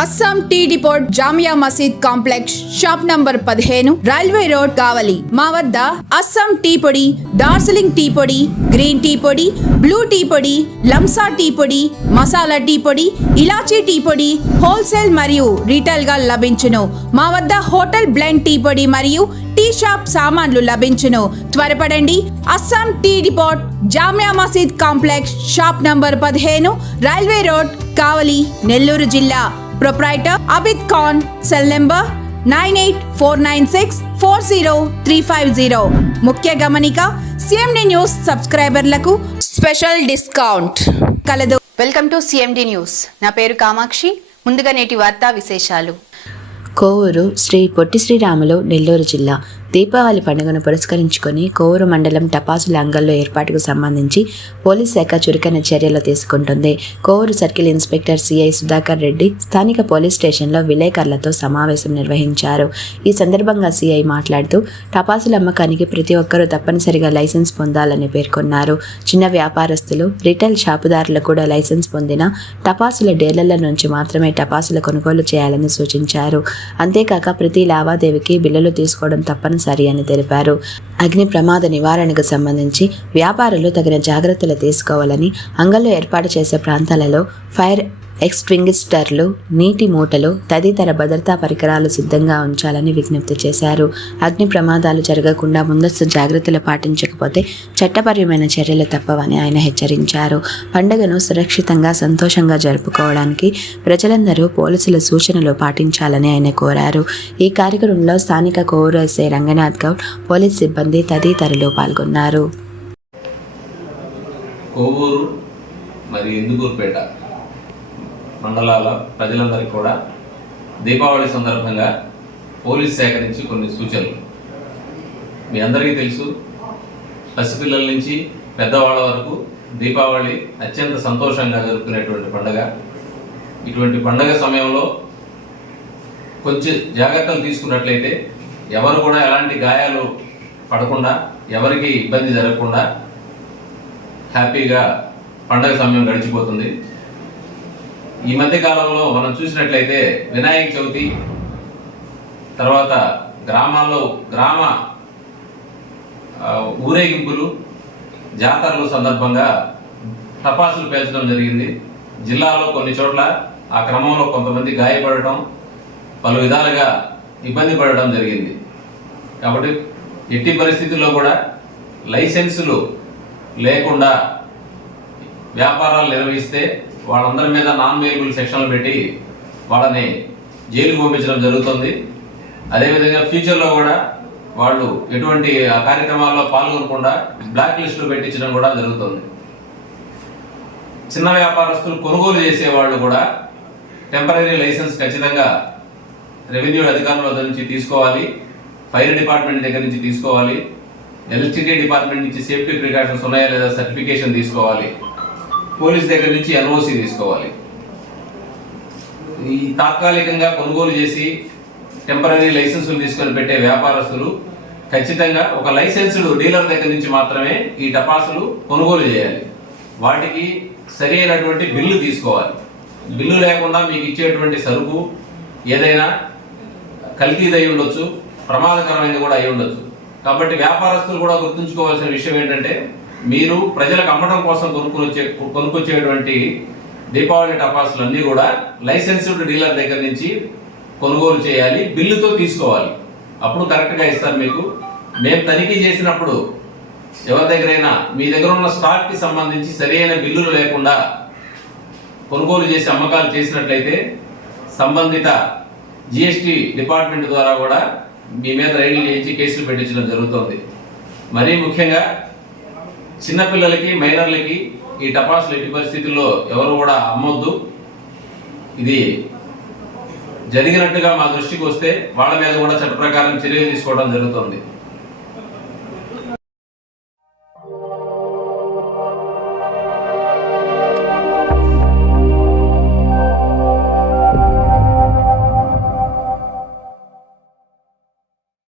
Assam tea depot Jamia Masjid complex shop number 15 railway road Kavali. మా వద్ద Assam tea పొడి, డార్జిలింగ్ టీ పొడి, గ్రీన్ టీ పొడి, బ్లూ టీ పొడి, లంసా టీ పొడి, మసాలా టీ పొడి, ఇలాచీ టీ పొడి హోల్సేల్ మరియు రీటైల్ గా లభించును. మా వద్ద హోటల్ బ్లెండ్ టీ పొడి మరియు టీ షాప్ సామాన్లు లభించును. త్వరపడండి. Assam tea depot Jamia Masjid complex shop number 15 railway road Kavali, Nellore జిల్లా. Proprietor Abid Khan. Cell number 9849640350. ముఖ్య గమనిక, సిఎండి న్యూస్ సబ్స్క్రైబర్లకు స్పెషల్ డిస్కౌంట్ కలదు. Welcome to CMD news. నా పేరు కామాక్షి. ముందుగా నేటి వార్తా విశేషాలు. కోవూరు శ్రీ పొట్టి శ్రీరాములు, నెల్లూరు జిల్లా. దీపావళి పండుగను పురస్కరించుకొని కోవూరు మండలం టపాసుల అంగల్లో ఏర్పాటుకు సంబంధించి పోలీస్ శాఖ చురుకైన చర్యలు తీసుకుంటుంది. Kovur circle inspector CI Sudhakar Reddy స్థానిక పోలీస్ స్టేషన్లో విలేకరులతో సమావేశం నిర్వహించారు. ఈ సందర్భంగా సిఐ మాట్లాడుతూ టపాసుల అమ్మకానికి ప్రతి ఒక్కరూ తప్పనిసరిగా లైసెన్స్ పొందాలని పేర్కొన్నారు. చిన్న వ్యాపారస్తులు, రిటైల్ షాపుదారులు కూడా లైసెన్స్ పొందిన టపాసుల డీలర్ల నుంచి మాత్రమే టపాసుల కొనుగోలు చేయాలని సూచించారు. అంతేకాక ప్రతి లావాదేవీకి బిల్లులు తీసుకోవడం తప్పనిసరి అని తెలిపారు. అగ్ని ప్రమాద నివారణకు సంబంధించి వ్యాపారులు తగిన జాగ్రత్తలు తీసుకోవాలని, అంగల్లో ఏర్పాటు చేసే ప్రాంతాలలో ఫైర్ ఎక్స్టింగ్విషర్లు, నీటి మూటలు తదితర భద్రతా పరికరాలు సిద్ధంగా ఉంచాలని విజ్ఞప్తి చేశారు. అగ్ని ప్రమాదాలు జరగకుండా ముందస్తు జాగ్రత్తలు పాటించకపోతే చట్టపరమైన చర్యలు తప్పవని ఆయన హెచ్చరించారు. పండుగను సురక్షితంగా, సంతోషంగా జరుపుకోవడానికి ప్రజలందరూ పోలీసుల సూచనలు పాటించాలని ఆయన కోరారు. ఈ కార్యక్రమంలో స్థానిక కోవూరు ఎస్ఐ రంగనాథ్ గౌడ్, పోలీస్ సిబ్బంది తదితరులు పాల్గొన్నారు. కోవూరు మరి ఇందుకూరుపేట మండలాల ప్రజలందరికీ కూడా దీపావళి సందర్భంగా పోలీస్ శాఖ నుంచి కొన్ని సూచనలు. మీ అందరికీ తెలుసు, పసిపిల్లల నుంచి పెద్దవాళ్ళ వరకు దీపావళి అత్యంత సంతోషంగా జరుపుకునేటువంటి పండుగ. ఇటువంటి పండుగ సమయంలో కొంచెం జాగ్రత్తలు తీసుకున్నట్లయితే ఎవరు కూడా ఎలాంటి గాయాలు పడకుండా, ఎవరికి ఇబ్బంది జరగకుండా హ్యాపీగా పండుగ సమయం గడిచిపోతుంది. ఈ మధ్య కాలంలో మనం చూసినట్లయితే వినాయక చవితి తర్వాత గ్రామాల్లో గ్రామ ఊరేగింపులు, జాతరల సందర్భంగా టపాసులు పేల్చడం జరిగింది. జిల్లాలో కొన్ని చోట్ల ఆ క్రమంలో కొంతమంది గాయపడటం, పలు విధాలుగా ఇబ్బంది పడటం జరిగింది. కాబట్టి ఎట్టి పరిస్థితుల్లో కూడా లైసెన్సులు లేకుండా వ్యాపారాలు నిర్వహిస్తే వాళ్ళందరి మీద నాన్ వేరియబుల్ సెక్షన్లు పెట్టి వాళ్ళని జైలుకు పంపించడం జరుగుతుంది. అదేవిధంగా ఫ్యూచర్లో కూడా వాళ్ళు ఎటువంటి కార్యక్రమాల్లో పాల్గొనకుండా బ్లాక్ లిస్టులు పెట్టించడం కూడా జరుగుతుంది. చిన్న వ్యాపారస్తులు కొనుగోలు చేసేవాళ్ళు కూడా టెంపరీ లైసెన్స్ ఖచ్చితంగా రెవెన్యూ అధికారుల నుంచి తీసుకోవాలి, ఫైర్ డిపార్ట్మెంట్ దగ్గర నుంచి తీసుకోవాలి, ఎలక్ట్రిసిటీ డిపార్ట్మెంట్ నుంచి సేఫ్టీ ప్రికాషన్స్ ఉన్నాయా లేదా సర్టిఫికేషన్ తీసుకోవాలి, పోలీస్ దగ్గర నుంచి ఎన్ఓసి తీసుకోవాలి. ఈ తాత్కాలికంగా కొనుగోలు చేసి టెంపరీ లైసెన్సులు తీసుకొని పెట్టే వ్యాపారస్తులు ఖచ్చితంగా ఒక లైసెన్స్డ్ డీలర్ దగ్గర నుంచి మాత్రమే ఈ టపాసులు కొనుగోలు చేయాలి. వాటికి సరి అయినటువంటి బిల్లు తీసుకోవాలి. బిల్లు లేకుండా మీకు ఇచ్చేటువంటి సరుకు ఏదైనా కల్తీది అయి ఉండొచ్చు, ప్రమాదకరమైనది కూడా అయి ఉండొచ్చు. కాబట్టి వ్యాపారస్తులు కూడా గుర్తుంచుకోవాల్సిన విషయం ఏంటంటే, మీరు ప్రజలకు అమ్మడం కోసం కొనుక్కొచ్చేటువంటి దీపావళి టపాసులు అన్నీ కూడా లైసెన్స్డ్ డీలర్ దగ్గర నుంచి కొనుగోలు చేయాలి, బిల్లుతో తీసుకోవాలి. అప్పుడు కరెక్ట్గా ఇస్తారు మీకు. మేము తనిఖీ చేసినప్పుడు ఎవరి దగ్గరైనా మీ దగ్గర ఉన్న స్టాక్కి సంబంధించి సరైన బిల్లులు లేకుండా కొనుగోలు చేసి అమ్మకాలు చేసినట్లయితే సంబంధిత జిఎస్టీ డిపార్ట్మెంట్ ద్వారా కూడా మీ మీద రైడ్లు చేయించి కేసులు పెట్టించడం జరుగుతుంది. మరీ ముఖ్యంగా చిన్నపిల్లలకి, మైనర్లకి ఈ టపాసులు ఎట్టి పరిస్థితుల్లో ఎవరు కూడా అమ్మొద్దు. ఇది జరిగినట్టుగా మా దృష్టికి వస్తే వాళ్ళ మీద కూడా చట్ట ప్రకారం చర్యలు తీసుకోవడం జరుగుతుంది.